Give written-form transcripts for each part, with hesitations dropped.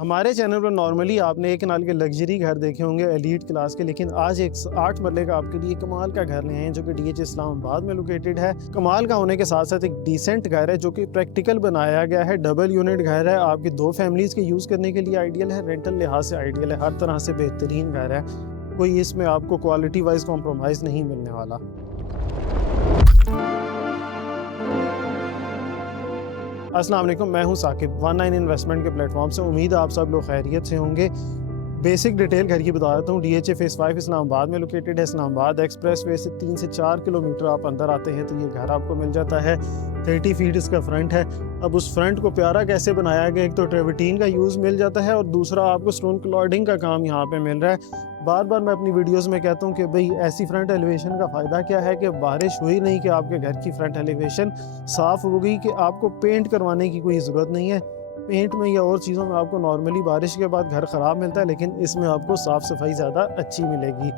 हमारे चैनल पर नॉर्मली आपने एक नाल के लग्जरी घर देखे होंगे एलीट क्लास के, लेकिन आज एक 8 मरले का आपके लिए कमाल का घर ले आए हैं जो कि डीएच इस्लामाबाद में लोकेटेड है। कमाल का होने के साथ साथ एक डिसेंट घर है जो कि प्रैक्टिकल बनाया गया है। डबल यूनिट घर है, आपकी 2 फैमिलीज़ के यूज़ करने के लिए आइडियल है, रेंटल लिहाज से आइडियल है, हर तरह से बेहतरीन घर है। कोई इसमें आपको क्वालिटी वाइज कॉम्प्रोमाइज़ नहीं मिलने वाला। अस्सलाम वालेकुम, मैं हूं साकिब 19 इन्वेस्टमेंट के प्लेटफॉर्म से। उम्मीद है आप सब लोग खैरियत से होंगे। बेसिक डिटेल घर की बता देता हूँ। डीएचए फेस 5 इस्लामाबाद में लोकेटेड है। इस्लामाबाद एक्सप्रेस वे से 3 से 4 किलोमीटर आप अंदर आते हैं तो ये घर आपको मिल जाता है। 30 फीट इसका फ्रंट है। अब उस फ्रंट को प्यारा कैसे बनाया गया, एक तो ट्रेवटीन का यूज़ मिल जाता है और दूसरा आपको स्टोन क्लॉडिंग का काम यहाँ पे मिल रहा है। बार बार मैं अपनी वीडियोस में कहता हूँ कि भाई ऐसी फ्रंट एलिवेशन का फ़ायदा क्या है कि बारिश हुई नहीं कि आपके घर की फ्रंट एलिवेशन साफ़ हो गई, कि आपको पेंट करवाने की कोई ज़रूरत नहीं है। पेंट में या और चीज़ों में आपको नॉर्मली बारिश के बाद घर ख़राब मिलता है, लेकिन इसमें आपको साफ़ सफाई ज़्यादा अच्छी मिलेगी।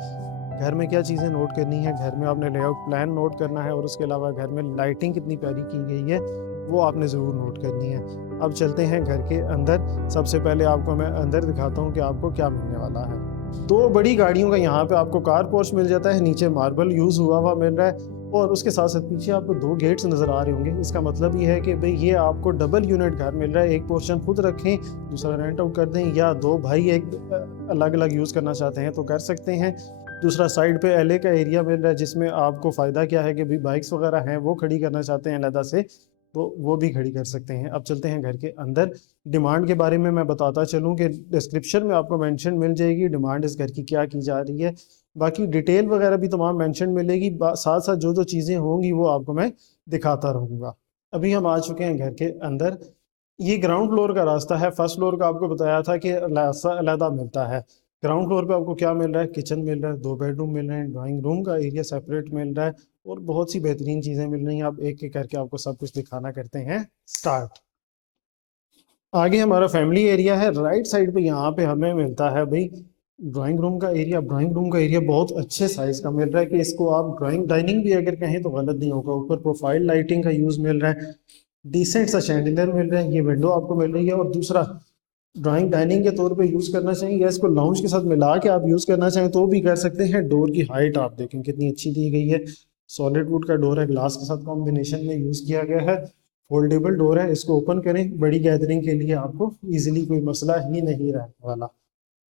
घर में क्या चीज़ें नोट करनी है, घर में आपने लेआउट प्लान नोट करना है और उसके अलावा घर में लाइटिंग कितनी प्यारी की गई है वो आपने ज़रूर नोट करनी है। अब चलते हैं घर के अंदर। सबसे पहले आपको मैं अंदर दिखाता हूँ कि आपको क्या मिलने वाला है। 2 बड़ी गाड़ियों का यहाँ पे आपको कार पोर्च मिल जाता है, नीचे मार्बल यूज़ हुआ मिल रहा है और उसके साथ साथ पीछे आपको 2 गेट्स नज़र आ रहे होंगे। इसका मतलब ये है कि भाई ये आपको डबल यूनिट घर मिल रहा है। एक पोर्शन खुद रखें, दूसरा रेंट आउट कर दें, या 2 भाई एक अलग अलग यूज़ करना चाहते हैं तो कर सकते हैं। दूसरा साइड पे एलए का एरिया मिल रहा है जिसमें आपको फ़ायदा क्या है कि भाई बाइक्स वगैरह हैं वो खड़ी करना चाहते हैं अलहदा से तो वो भी खड़ी कर सकते हैं। अब चलते हैं घर के अंदर। डिमांड के बारे में मैं बताता चलूँ कि डिस्क्रिप्शन में आपको मेंशन मिल जाएगी डिमांड इस घर की क्या की जा रही है। बाकी डिटेल वगैरह भी तमाम मेंशन मिलेगी। साथ साथ जो जो चीज़ें होंगी वो आपको मैं दिखाता रहूँगा। अभी हम आ चुके हैं घर के अंदर। ये ग्राउंड फ्लोर का रास्ता है। फर्स्ट फ्लोर का आपको बताया था कि अलहदा मिलता है। ग्राउंड फ्लोर पे आपको क्या मिल रहा है, किचन मिल रहा है, 2 बेडरूम मिल रहे हैं, ड्राइंग रूम का एरिया सेपरेट मिल रहा है और बहुत सी बेहतरीन चीज़ें मिल रही हैं। आप एक एक करके आपको सब कुछ दिखाना करते हैं स्टार्ट। आगे हमारा फैमिली एरिया है। राइट साइड पे यहाँ पे हमें मिलता है भाई ड्राइंग रूम का एरिया। ड्राइंग रूम का एरिया बहुत अच्छे साइज का मिल रहा है कि इसको आप ड्राइंग डाइनिंग भी अगर कहें तो गलत नहीं होगा। ऊपर प्रोफाइल लाइटिंग का यूज़ मिल रहा है, डिसेंट सा शैंडिलियर मिल रहा है, ये विंडो आपको मिल रही है। और दूसरा ड्राइंग डाइनिंग के तौर पे यूज़ करना चाहें या इसको लाउंज के साथ मिला के आप यूज़ करना चाहें तो भी कर सकते हैं। डोर की हाइट आप देखें कितनी अच्छी दी गई है। सॉलिड वुड का डोर है, ग्लास के साथ कॉम्बिनेशन में यूज़ किया गया है। फोल्डेबल डोर है, इसको ओपन करें बड़ी गैदरिंग के लिए आपको इजीली कोई मसला ही नहीं रहने वाला।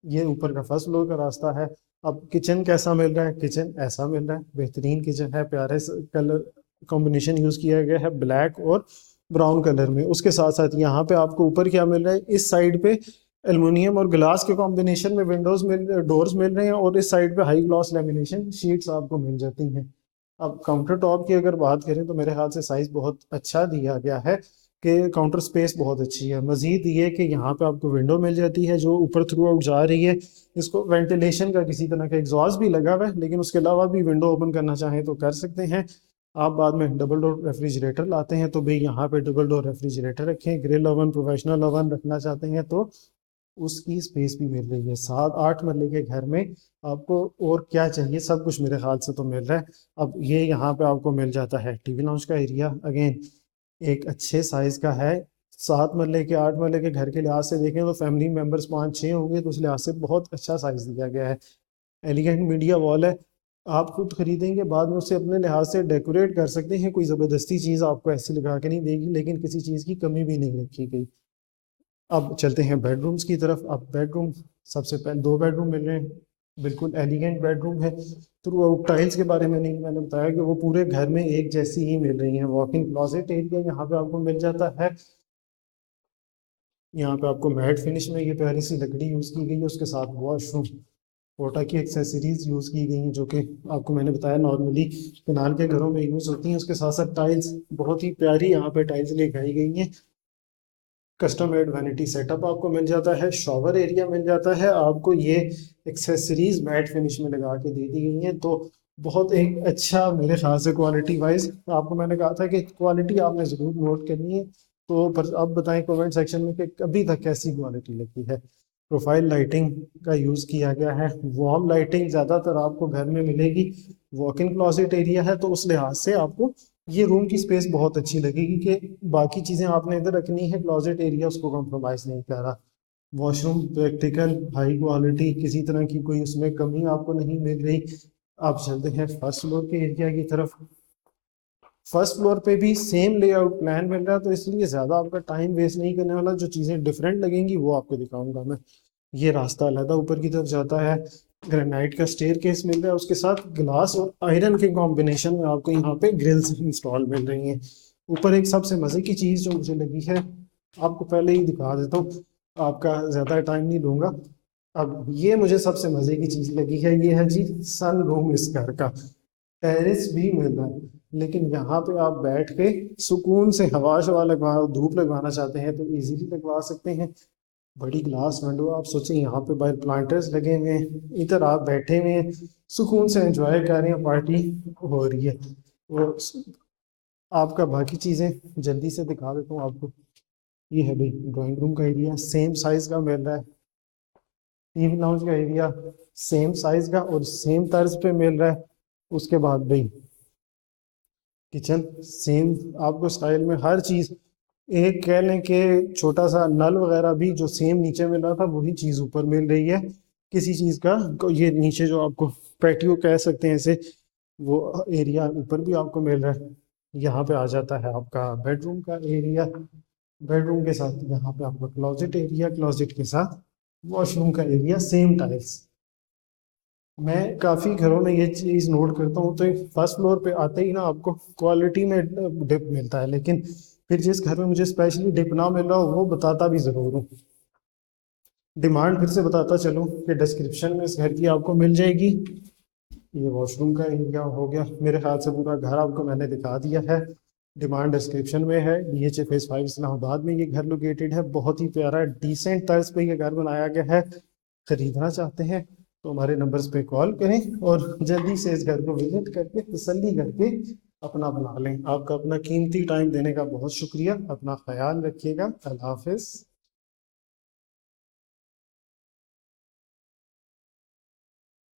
ये ऊपर का फर्स्ट फ्लोर का रास्ता है। अब किचन कैसा मिल रहा है, किचन ऐसा मिल रहा है, बेहतरीन किचन है। प्यारे कलर कॉम्बिनेशन यूज़ किया गया है ब्लैक और ब्राउन कलर में। उसके साथ साथ यहाँ पे आपको ऊपर क्या मिल रहा है, इस साइड पे एल्युमिनियम और ग्लास के कॉम्बिनेशन में डोर्स मिल रहे हैं और इस साइड पे हाई ग्लॉस लेमिनेशन शीट्स आपको मिल जाती हैं। अब काउंटर टॉप की अगर बात करें तो मेरे ख्याल से साइज़ बहुत अच्छा दिया गया है कि काउंटर स्पेस बहुत अच्छी है। मज़ीद ये कि यहाँ पे आपको विंडो मिल जाती है जो ऊपर थ्रू आउट जा रही है। इसको वेंटिलेशन का किसी तरह का एग्जॉस्ट भी लगा हुआ है, लेकिन उसके अलावा भी विंडो ओपन करना चाहें तो कर सकते हैं। आप बाद में डबल डोर रेफ्रिजरेटर लाते हैं तो भाई यहाँ पे डबल डोर रेफ्रिजरेटर रखें। ग्रिल ओवन, प्रोफेशनल ओवन रखना चाहते हैं तो उसकी स्पेस भी मिल रही है। 7-8 मरले के घर में आपको और क्या चाहिए, सब कुछ मेरे ख्याल से तो मिल रहा है। अब ये यहाँ पे आपको मिल जाता है टीवी लाउंज का एरिया। अगेन एक अच्छे साइज का है। 7 मरले के 8 मरले के घर के लिहाज से देखें तो फैमिली मेंबर्स 5-6 होंगे तो उस लिहाज से बहुत अच्छा साइज दिया गया है। एलिगेंट मीडिया वॉल है। आप खुद खरीदेंगे बाद में उसे अपने लिहाज से डेकोरेट कर सकते हैं। कोई ज़बरदस्ती चीज़ आपको ऐसी लगा के नहीं देगी, लेकिन किसी चीज़ की कमी भी नहीं रखी गई। अब चलते हैं बेडरूम्स की तरफ। अब बेडरूम सबसे पहले 2 बेडरूम मिल रहे हैं, बिल्कुल एलिगेंट बेडरूम है। थ्रू आउट टाइल्स के बारे में नहीं मैंने बताया कि वो पूरे घर में एक जैसी ही मिल रही हैं। वॉक इन क्लॉजेट एरिया यहाँ पे आपको मिल जाता है। यहाँ पे आपको मैट फिनिश में ये प्यारी सी लकड़ी यूज़ की गई है, उसके साथ वॉशरूम कोटा की एक्सेसरीज यूज़ की गई हैं जो कि आपको मैंने बताया नॉर्मली फिलहाल के घरों में यूज़ होती हैं। उसके साथ साथ टाइल्स बहुत ही प्यारी यहाँ पे टाइल्स लगाई गई हैं। कस्टम मेड वैनिटी सेटअप आपको मिल जाता है। शॉवर एरिया मिल जाता है आपको। ये एक्सेसरीज मैट फिनिश में लगा के दे दी गई हैं तो बहुत एक अच्छा मेरे ख्याल से क्वालिटी वाइज। आपको मैंने कहा था कि क्वालिटी आपने ज़रूर नोट करनी है, तो पर अब बताएं कमेंट सेक्शन में कि अभी तक कैसी क्वालिटी लगी है। प्रोफाइल लाइटिंग का यूज़ किया गया है। वार्म लाइटिंग ज़्यादातर आपको घर में मिलेगी। वॉक इन क्लॉसेट एरिया है तो उस लिहाज से आपको ये रूम की स्पेस बहुत अच्छी लगेगी कि बाकी चीज़ें आपने इधर रखनी है, क्लॉजेट एरिया उसको कॉम्प्रोमाइज़ नहीं कर रहा। वॉशरूम प्रैक्टिकल, हाई क्वालिटी, किसी तरह की कोई उसमें कमी आपको नहीं मिल रही। आप चलते हैं फर्स्ट फ्लोर के एरिया की तरफ। फर्स्ट फ्लोर पे भी सेम लेआउट प्लान मिल रहा है, तो इसलिए ज़्यादा आपका टाइम वेस्ट नहीं करने वाला। जो चीज़ें डिफरेंट लगेंगी वो आपको दिखाऊंगा मैं। ये रास्ता अलहदा ऊपर की तरफ जाता है। ग्रेनाइट का स्टेयर केस मिल रहा है, उसके साथ ग्लास और आयरन के कॉम्बिनेशन में आपको यहाँ पे ग्रिल्स इंस्टॉल मिल रही हैं। ऊपर एक सबसे मज़े की चीज़ जो मुझे लगी है, आपको पहले ही दिखा देता हूँ, आपका ज़्यादा टाइम नहीं लूँगा। अब ये मुझे सबसे मज़े की चीज़ लगी है, ये है जी सन रूम इस घर का। टेरेस भी मिल रहा है, लेकिन यहाँ पे आप बैठ के सुकून से हवा शवा लगवा, धूप लगवाना चाहते हैं तो इजीली लगवा सकते हैं। बड़ी ग्लास विंडो, आप सोचें यहाँ पे बाहर प्लांटर्स लगे हुए हैं, इधर आप बैठे हुए हैं, सुकून से एंजॉय कर रहे हैं, पार्टी हो रही है। और आपका बाकी चीज़ें जल्दी से दिखा देता हूँ आपको। ये है भाई ड्राइंग रूम का एरिया, सेम साइज का मिल रहा है। टीवी लाउंज का एरिया सेम साइज का और सेम तर्ज पे मिल रहा है। उसके बाद भाई किचन सेम आपको स्टाइल में हर चीज़, एक कह लें कि छोटा सा नल वगैरह भी जो सेम नीचे मिल रहा था वही चीज़ ऊपर मिल रही है। किसी चीज़ का ये नीचे जो आपको पैटियो कह सकते हैं इसे, वो एरिया ऊपर भी आपको मिल रहा है। यहाँ पे आ जाता है आपका बेडरूम का एरिया। बेडरूम के साथ यहाँ पे आपका क्लोजेट एरिया, क्लोजेट के साथ वॉशरूम का एरिया, सेम टाइल्स। मैं काफ़ी घरों में ये चीज़ नोट करता हूँ, तो फर्स्ट फ्लोर पे आते ही ना आपको क्वालिटी में डिप मिलता है, लेकिन फिर जिस घर में मुझे स्पेशली डिप ना मिल रहा हो वो बताता भी ज़रूर हूँ। डिमांड फिर से बताता चलूँ कि डिस्क्रिप्शन में इस घर की आपको मिल जाएगी। ये वॉशरूम का एरिया हो गया, मेरे ख्याल से पूरा घर आपको मैंने दिखा दिया है। डिमांड डिस्क्रिप्शन में है। DHA फेज 5 इस्लामाबाद में ये घर लोकेटेड है। बहुत ही प्यारा डिसेंट तर्ज पे ये घर बनाया गया है। खरीदना चाहते हैं तो हमारे नंबर्स पे कॉल करें और जल्दी से इस घर को विजिट करके तसल्ली करके अपना बना लें। आपका अपना कीमती टाइम देने का बहुत शुक्रिया। अपना ख्याल रखिएगा। अल्लाह हाफिज़।